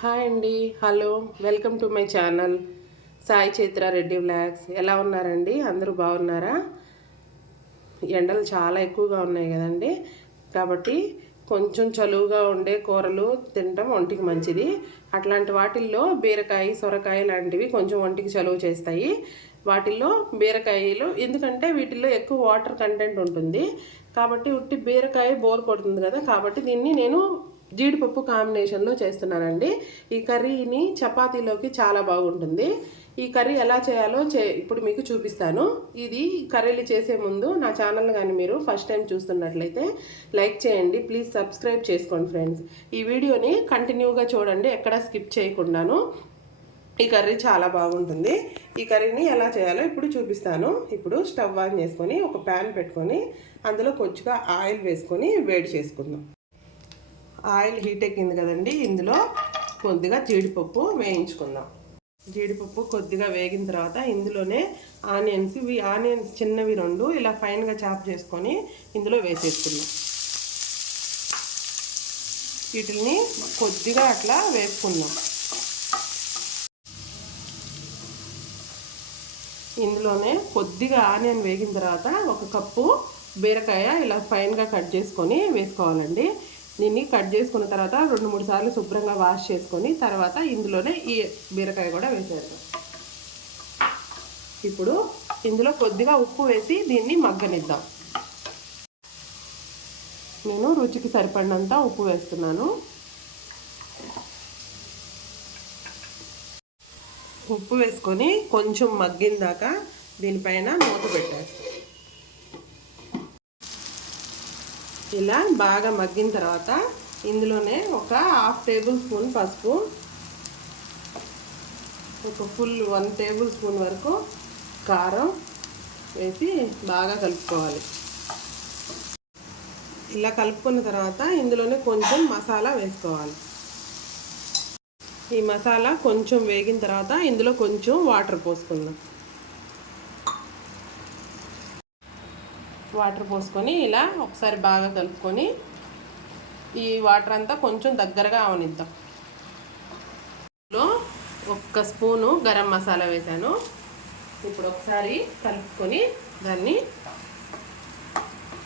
Hi అండి hello welcome to my channel Sai Chaitra Reddy blogs ఎలా ఉన్నారండి? అందరూ బాగున్నారా? ఎండలు చాలా ఎక్కువగా ఉన్నాయి కదండి. కాబట్టి కొంచెం చలువుగా ఉండే కూరలు తినడం ఒంటికి మంచిది. అట్లాంటి వాటిల్లో బీరకాయ సొరకాయ లాంటివి కొంచెం ఒంటికి చలువ చేస్తాయి. వాటిల్లో బీరకాయలు ఎందుకంటే వీటిల్లో ఎక్కువ వాటర్ కంటెంట్ ఉంటుంది. కాబట్టి ఉట్టి బీరకాయ బోర్ కొడుతుంది కదా. కాబట్టి దీన్ని నేను జీడిపప్పు కాంబినేషన్లో చేస్తున్నానండి. ఈ కర్రీని చపాతీలోకి చాలా బాగుంటుంది. ఈ కర్రీ ఎలా చేయాలో చే ఇప్పుడు మీకు చూపిస్తాను. ఇది కర్రీలు చేసే ముందు నా ఛానల్ కానీ మీరు ఫస్ట్ టైం చూస్తున్నట్లయితే లైక్ చేయండి ప్లీజ్ సబ్స్క్రైబ్ చేసుకోండి ఫ్రెండ్స్. ఈ వీడియోని కంటిన్యూగా చూడండి ఎక్కడ స్కిప్ చేయకుండాను. ఈ కర్రీ చాలా బాగుంటుంది. ఈ కర్రీని ఎలా చేయాలో ఇప్పుడు చూపిస్తాను. ఇప్పుడు స్టవ్ ఆన్ చేసుకొని ఒక ప్యాన్ పెట్టుకొని అందులో కొంచెంగా ఆయిల్ వేసుకొని వేడి చేసుకుందాం. ఆయిల్ హీట్ ఎక్కింది కదండి. ఇందులో కొద్దిగా జీడిపప్పు వేయించుకుందాం. జీడిపప్పు కొద్దిగా వేగిన తర్వాత ఇందులోనే ఆనియన్స్ ఇవి ఆనియన్స్ చిన్నవి రెండు ఇలా ఫైన్గా చాప్ చేసుకొని ఇందులో వేసేసుకుందాం. వీటిని కొద్దిగా అట్లా వేసుకుందాం ఇందులోనే కొద్దిగా ఆనియన్ వేగిన తర్వాత ఒక కప్పు బీరకాయ ఇలా ఫైన్గా కట్ చేసుకొని వేసుకోవాలండి. దీన్ని కట్ చేసుకున్న తర్వాత రెండు మూడు సార్లు శుభ్రంగా వాష్ చేసుకొని తర్వాత ఇందులోనే ఈ బీరకాయ కూడా వేసేద్దాం. ఇప్పుడు ఇందులో కొద్దిగా ఉప్పు వేసి దీన్ని మగ్గనిద్దాం. నేను రుచికి సరిపడినంత ఉప్పు వేస్తున్నాను. ఉప్పు వేసుకొని కొంచెం మగ్గిన దాకా దీనిపైన మూత పెట్టేస్తాను. ఇలా బాగా మగ్గిన తర్వాత ఇందులోనే ఒక హాఫ్ టేబుల్ స్పూన్ పసుపు ఒక ఫుల్ వన్ టేబుల్ స్పూన్ వరకు కారం వేసి బాగా కలుపుకోవాలి. ఇలా కలుపుకున్న తర్వాత ఇందులోనే కొంచెం మసాలా వేసుకోవాలి. ఈ మసాలా కొంచెం వేగిన తర్వాత ఇందులో కొంచెం వాటర్ పోసుకుందాం. వాటర్ పోసుకొని ఇలా ఒకసారి బాగా కలుపుకొని ఈ వాటర్ అంతా కొంచెం దగ్గరగా అవనిద్దాం. ఒక్క స్పూను గరం మసాలా వేసాను. ఇప్పుడు ఒకసారి కలుపుకొని దాన్ని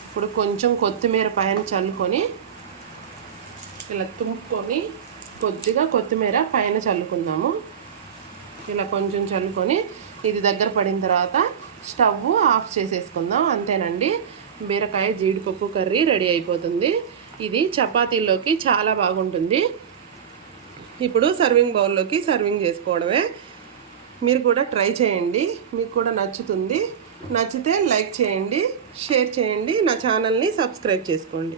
ఇప్పుడు కొంచెం కొత్తిమీర పైన చల్లుకొని ఇలా తుంపుకొని కొద్దిగా కొత్తిమీర పైన చల్లుకుందాము. ఇలా కొంచెం చల్లుకొని ఇది దగ్గర పడిన తర్వాత స్టవ్ ఆఫ్ చేసేసుకుందాం అంతేనండి. బీరకాయ జీడిపప్పు కర్రీ రెడీ అయిపోతుంది. ఇది చపాతీల్లోకి చాలా బాగుంటుంది. ఇప్పుడు సర్వింగ్ బౌల్లోకి సర్వింగ్ చేసుకోవడమే. మీరు కూడా ట్రై చేయండి. మీకు కూడా నచ్చుతుంది. నచ్చితే లైక్ చేయండి షేర్ చేయండి. నా ఛానల్ని సబ్స్క్రైబ్ చేసుకోండి.